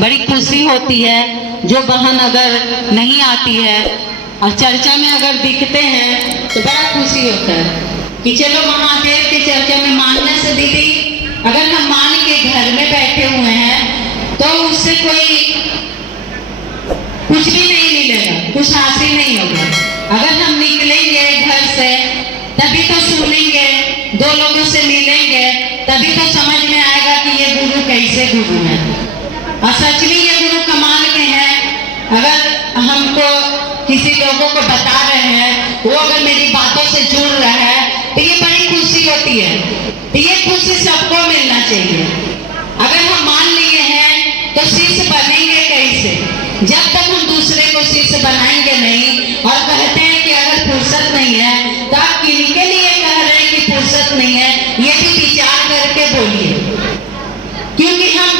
बड़ी खुशी होती है। जो बहन अगर नहीं आती है और चर्चा में अगर दिखते हैं तो बड़ा खुशी होता है कि चलो महादेव के चर्चा में मानने से दीदी अगर हम मान के घर में बैठे हुए हैं तो उससे कोई कुछ भी नहीं मिलेगा, कुछ हासिल नहीं होगा। अगर हम निकलेंगे घर से तभी तो सुनेंगे, दो लोगों से मिलेंगे, तभी तो समझ में आएगा कि ये गुरु कैसे गुरु है। और सच में ये गुरु कमाल के हैं। अगर हमको किसी लोगों को बता रहे हैं, वो अगर मेरी बातों से जुड़ रहा है तो ये बड़ी खुशी होती है। तो ये खुशी सबको मिलना चाहिए। अगर हम मान लिए हैं तो शिष्य बनेंगे कैसे? जब तक हम दूसरे को शिष्य बनाएंगे नहीं। और कहते हैं कि अगर फुर्सत नहीं है तो आप किनके लिए कह रहे हैं कि फुर्सत नहीं है, ये भी विचार करके बोलिए। क्योंकि हम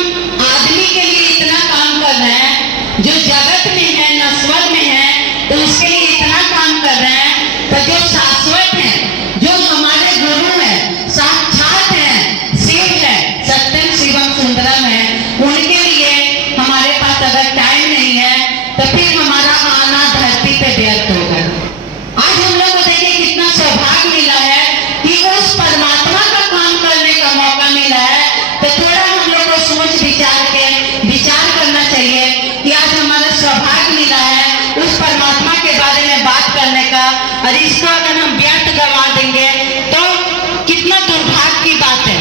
आदमी के लिए इतना काम कर रहे हैं, जो जगत में है, नश्वर में है, तो उसके लिए इतना काम कर रहे हैं। तो जो शाश्वत है, जो हमारे गुरु है, साक्षात है, शिव है, सत्यम शिवम सुंदरम है, उनके लिए हमारे पास अगर टाइम नहीं है तो फिर हमारा आना धरती पे व्यर्थ होगा। आज हम लोग को देखिए कितना सौभाग्य मिला है कि उस परमात्मा का काम करने का मौका मिला है। तो थोड़ा हम लोग को सोच विचार करना चाहिए कि आज हमारा सौभाग्य मिला है उस परमात्मा के बारे में बात करने का। और इसको अगर हम व्यर्थ गवा देंगे तो कितना दुर्भाग्य की बात है।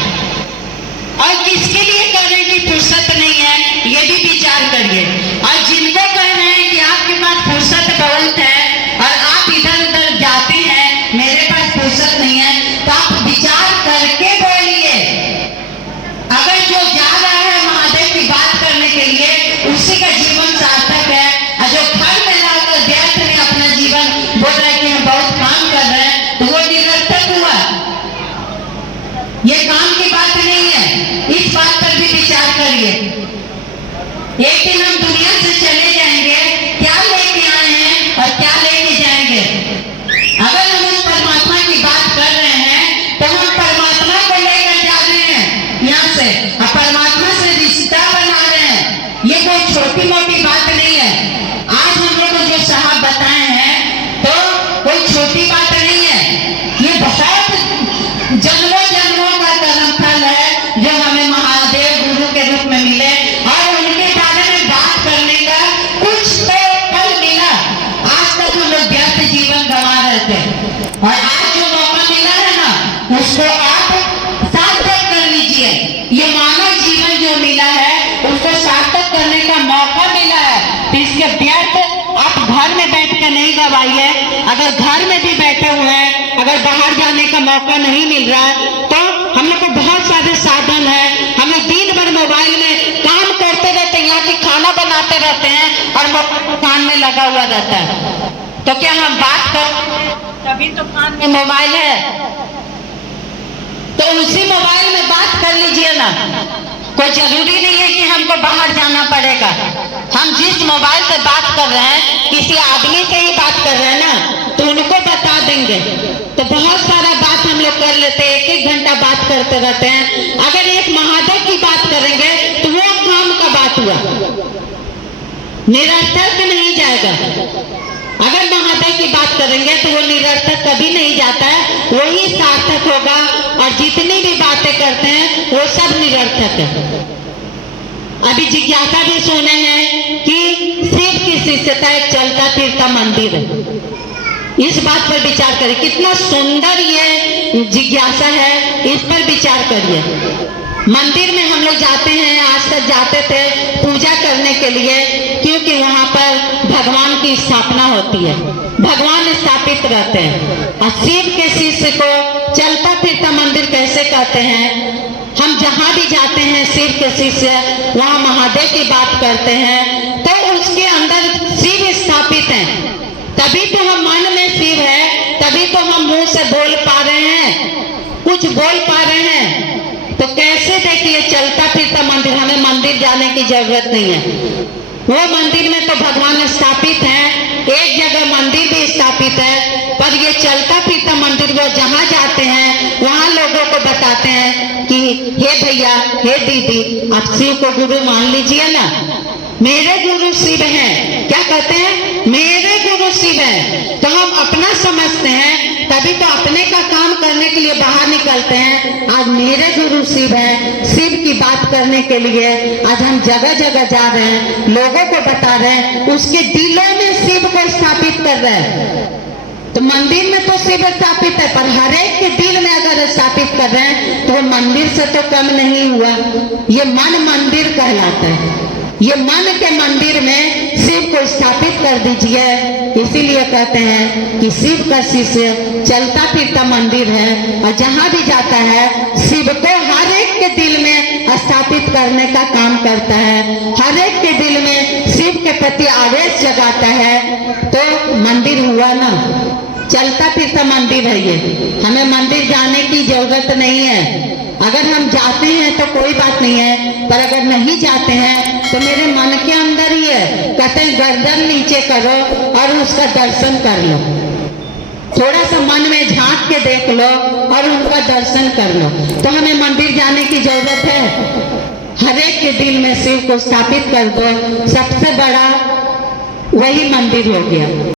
और किसके लिए कह रहे हैं कि फुर्सत नहीं है, ये भी विचार करिए। और जिनको कह रहे हैं कि आपके पास फुर्सत बहुत है और आप इधर उधर जाते हैं, मेरे पास फुर्सत नहीं है, तो आप विचार करके बोलिए। अगर जो जा रहा है महादेव की बात करने के लिए, उसी का जीवन सार्थक है। और जो घर में रहकर व्यर्थ में अपना जीवन बोल रहे हैं कि हम बहुत काम कर रहे हैं, तो वो निरर्थक हुआ। ये काम की बात नहीं है। इस बात पर भी विचार करिए। एक दिन हम दुनिया से चले जाएंगे, क्या लेके आए हैं और क्या लेके जाएंगे। अगर हम उस परमात्मा की बात कर रहे हैं तो हम परमात्मा को लेकर जा रहे हैं यहाँ से, और परमात्मा से रिश्ता बना रहे हैं। ये कोई छोटी मोटी बात नहीं है। आज हम लोग को जो साहब बताए हैं तो कोई छोटी बात नहीं है। ये बहुत जन्मों जन्मों का कर्म फल है जो हमें महादेव गुरु के रूप में मिले, और उनके बारे में बात करने का कुछ तो फल मिला। आज तक हम लोग व्यर्थ जीवन गंवा रहे थे, और आज जो मौका मिला है ना, उसको आप सार्थक कर लीजिए। ये मानव जीवन जो मिला है उसको सार्थक करने का मौका मिला है। तो इसके व्यर्थ आप घर में बैठ कर नहीं गवाइए। अगर घर में भी बैठे हुए हैं, अगर बाहर जाने का मौका नहीं मिल रहा है, तो हम लोग को बहुत सारे साधन है। हम लोग दिन भर मोबाइल में काम करते रहते हैं, यहाँ की खाना बनाते रहते हैं और मोबाइल कान में लगा हुआ रहता है। तो क्या हम बात कर तभी तो कान में मोबाइल है, तो उसी मोबाइल में बात कर लीजिए ना। कोई जरूरी नहीं है कि हमको बाहर जाना पड़ेगा। हम जिस मोबाइल से बात कर रहे हैं, किसी आदमी से ही बात कर रहे हैं ना, तो उनको बता देंगे। तो बहुत सारा बात हम लोग कर लेते हैं, 1-1 घंटा बात करते रहते हैं। अगर एक महादेव की बात करेंगे तो वो काम का बात हुआ, निरर्थक नहीं जाएगा। अगर महादेव की बात करेंगे तो वो निरर्थक कभी नहीं जाता है, वही सार्थक होगा। और जितनी भी बातें करते हैं वो सब निरर्थक है। अभी जिज्ञासा भी सुने हैं कि शिव की शिष्यता एक चलता फिरता मंदिर है। इस बात पर विचार करिए, कितना सुंदर ये जिज्ञासा है, इस पर विचार करिए। मंदिर में हम लोग जाते हैं, आज तक जाते थे पूजा करने के लिए, क्योंकि वहाँ पर भगवान की स्थापना होती है, भगवान स्थापित रहते हैं। और शिव के शिष्य को चलता फिरता मंदिर कैसे कहते हैं? हम जहाँ भी जाते हैं शिव के शिष्य वहाँ महादेव की बात करते हैं, तो उसके अंदर शिव स्थापित हैं। तभी तो हम मन में शिव है, तभी तो हम मुंह से बोल पा रहे हैं, कुछ बोल पा रहे हैं। तो कैसे देखिए चलता फिरता मंदिर, हमें मंदिर जाने की जरूरत नहीं है। वो मंदिर में तो भगवान स्थापित हैं, एक जगह मंदिर भी स्थापित है। पर ये चलता फिरता मंदिर वो जहाँ जाते हैं वहाँ लोगों को बताते हैं कि हे भैया, हे दीदी, आप शिव को गुरु मान लीजिए ना। मेरे गुरु शिव हैं। क्या कहते हैं? मेरे गुरु शिव हैं। तो हम अपना समझते हैं, तभी तो अपने का काम करने के लिए बाहर निकलते हैं। आज मेरे गुरु शिव हैं, शिव की बात करने के लिए आज हम जगह जगह जा रहे हैं, लोगों को बता रहे हैं, उसके दिलों में शिव को स्थापित कर रहे हैं। तो मंदिर में तो शिव स्थापित है, पर हर एक के दिल में अगर स्थापित कर रहे हैं तो वो मंदिर से तो कम नहीं हुआ। ये मन मंदिर कहलाता है। ये मन के मंदिर में शिव को स्थापित कर दीजिए। इसीलिए कहते हैं कि शिव का शिष्य चलता फिरता मंदिर है, और जहां भी जाता है शिव को हर एक के दिल में स्थापित करने का काम करता है, हर एक के दिल में शिव के प्रति आवेश जगाता है। तो मंदिर हुआ ना, चलता फिरता मंदिर है ये। हमें मंदिर जाने की जरूरत नहीं है। अगर हम जाते हैं तो कोई बात नहीं है, पर अगर नहीं जाते हैं तो मेरे मन के अंदर ही है। कहते हैं गर्दन नीचे करो और उसका दर्शन कर लो। थोड़ा सा मन में झांक के देख लो और उनका दर्शन कर लो। तो हमें मंदिर जाने की जरूरत है? हर एक के दिल में शिव को स्थापित कर दो। सबसे बड़ा वही मंदिर हो गया।